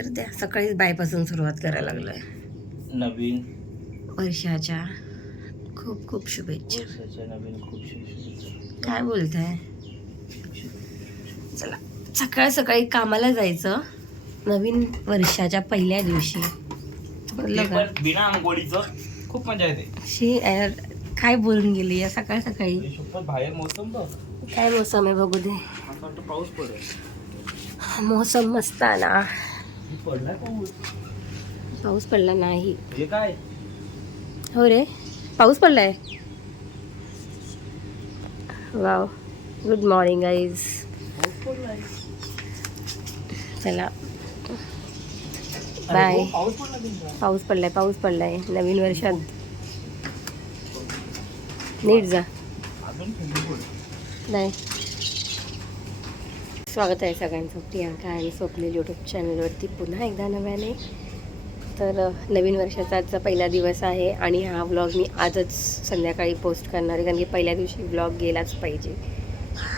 तर द्या. सकाळीच बायपासून सुरुवात करायला लागलोय. नवीन. वर्षाच्या खूप खूप शुभेच्छा. नवीन खूप शुभेच्छा. काय बोलताय? चला. सकाळ सकाळी कामाला जायचं. नवीन वर्षाच्या पहिल्या दिवशी. बिना आंघोळीचं खूप मजा येते. शी यार काय बोलून गेली या सकाळ सकाळी? बाहेर मोसम काय मोसम आहे बघू दे. पाऊस पडेल. मोसम मस्त पाऊस पाऊस पडला नाही. हे काय? हो रे पाऊस पडलाय. वाव गुड मॉर्निंग पडलाय. चला. बाय हो, पाऊस पडलाय पाऊस पडलाय नवीन वर्षात. नीट जा. नाही. स्वागत आहे सगळ्यांचं. प्रियांका आणि स्वप्नील यूट्यूब चॅनलवरती पुन्हा एकदा नव्याने. तर नवीन वर्षाचा आजचा पहिला दिवस आहे आणि हा व्लॉग मी आजच संध्याकाळी पोस्ट करणार आहे. कारण की पहिल्या दिवशी व्लॉग गेलाच पाहिजे.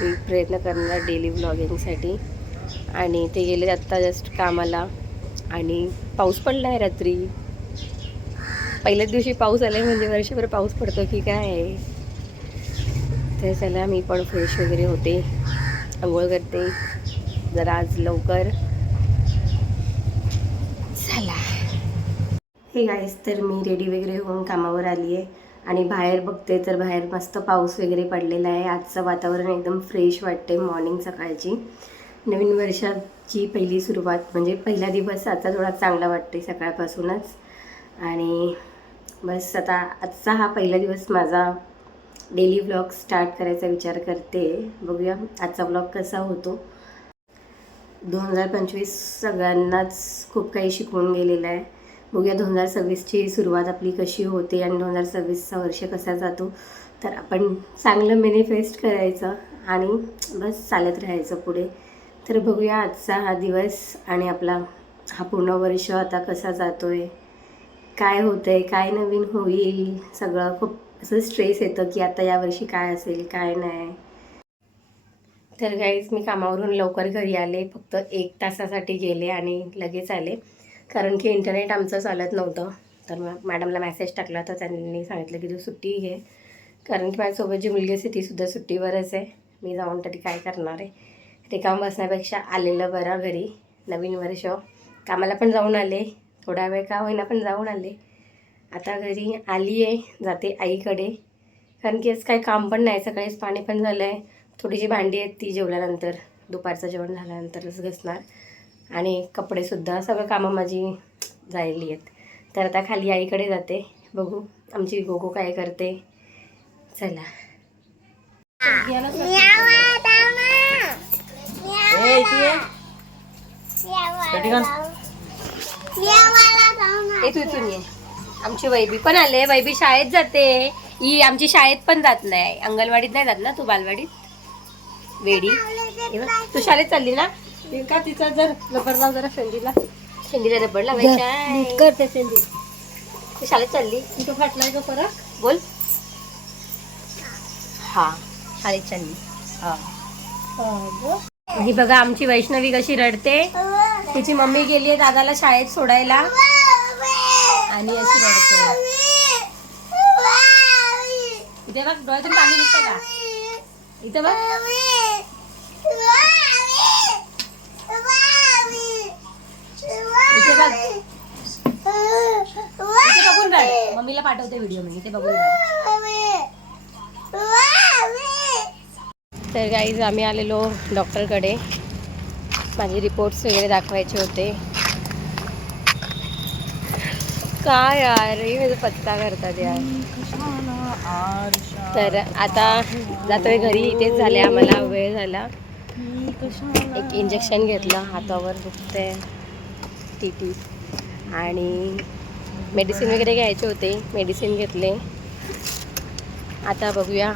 मी प्रयत्न करणार डेली व्लॉगिंगसाठी आणि ते गेले आत्ता जस्ट कामाला. आणि पाऊस पडला आहे रात्री. पहिल्याच दिवशी पाऊस आला म्हणजे वर्षभर पाऊस पडतो की काय? आहे तर चला मी पण फ्रेश वगैरे होते. आंघोळ करते. जरा आज लवकर. चला. हे गाईस तर मी रेडी वगैरे होऊन कामावर आली आहे आणि बाहेर बघते तर बाहेर मस्त पाऊस वगैरे पडलेला आहे. आजचं वातावरण एकदम फ्रेश वाटते मॉर्निंग सकाळची. नवीन वर्षाची पहिली सुरुवात म्हणजे पहिला दिवस आता थोडा चांगला वाटते सकाळपासूनच. आणि बस आता आजचा हा पहिला दिवस माझा डेली व्लॉग स्टार्ट करायचा विचार करते. बघूया आजचा व्लॉग कसा होतो. दोन हजार पंचवीस सगळ्यांनाच खूप काही शिकवून गेलेलं आहे. बघूया दोन हजार सव्वीसची सुरुवात आपली कशी होते आणि दोन हजार सव्वीसचा वर्ष कसा जातो. तर आपण चांगलं मॅनिफेस्ट करायचं आणि बस चालत राहायचं पुढे. तर बघूया आजचा हा दिवस आणि आपला हा पूर्ण वर्ष आता कसा जातो आहे काय होतं आहे काय नवीन होईल सगळं खूप असं स्ट्रेस येतं की आता यावर्षी काय असेल काय नाही. तर गाईज मी कामावरून लवकर घरी आले फक्त एक तासासाठी गेले आणि लगेच आले. कारण की इंटरनेट आमचं चालत नव्हतं. तर मग मॅडमला मेसेज टाकला तर त्यांनी सांगितलं की तू सुट्टी घे. कारण की माझ्यासोबत जी मुलगी असते तीसुद्धा सुट्टीवरच आहे. मी जाऊन तरी काय करणार आहे? रिकाम बसण्यापेक्षा आलेलं बरं घरी. नवीन वर्ष. कामाला पण जाऊन आले. थोडा वेळ का होईना पण जाऊन आले. आता घरी आली आहे जाते आईकडे. कारण की आज काही काम पण नाही सकाळीच पाणी पण झालं आहे थोडीशी भांडी आहेत ती जेवल्यानंतर दुपारचं जेवण झाल्यानंतरच घसणार. आणि कपडेसुद्धा सगळं कामं माझी झालेली आहेत. तर आता खाली आईकडे जाते. बघू आमची गोगो काय करते. चला. तू इथून ये. आमची वैबी पण आले वैबी शाळेत जाते. ही आमची शाळेत पण जात नाही. अंगणवाडीत नाही जात ना तू बालवाडीत? वेडी. तू शाळेत चालली ना? का तिचा जर रबर लाव जरा शेंडीला. शेंडीला रबर लावायचा करते शेंडी. तू शाळेत चालली? तू फाटलाय का परत? बोल. हा शाळेत चालली. हा. ही बघा आमची वैष्णवी कशी रडते. तिची मम्मी गेली आहे दादाला शाळेत सोडायला. आणि अशी रडते. इथे बघ डोळ्यातून पाणी निघतं का? इथे बघ. इथे बघ. इथे बघून रड. मम्मीला पाठवते व्हिडिओ मी इथे बघून तर गाईज आम्ही आलेलो डॉक्टरकडे माझे रिपोर्ट्स वगैरे दाखवायचे होते. काय यार हे माझा पत्ता करतात यार. तर आता जातोय घरी इथेच झाले आम्हाला वेळ झाला. एक इंजेक्शन घेतलं हातावर दुखते टी टी आणि मेडिसिन वगैरे घ्यायचे होते मेडिसिन घेतले. आता बघूया.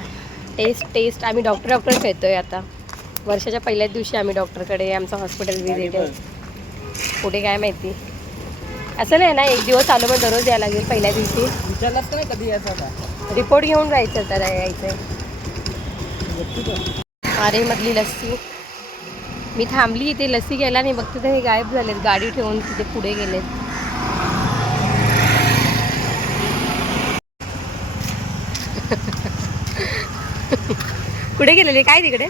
टेस्ट टेस्ट आम्ही डॉक्टर डॉक्टरच येतोय आता. वर्षाच्या पहिल्याच दिवशी आम्ही डॉक्टरकडे आमचं हॉस्पिटल व्हिजिट आहे. पुढे काय माहिती. असं नाही ना एक दिवस आलो मग दररोज यायला लागेल पहिल्या दिवशी. विचारलास का नाही कधी यायचं आता रिपोर्ट घेऊन जायचं तर यायचं? आरे मधली लस्सी. मी थांबली इथे लसी घ्यायला नाही बघते ते गायब झालेत गाडी ठेवून तिथे पुढे गेलेत. कुठे गेलेले? काय तिकडे?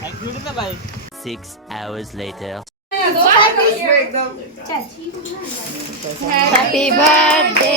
Six hours later. Happy birthday.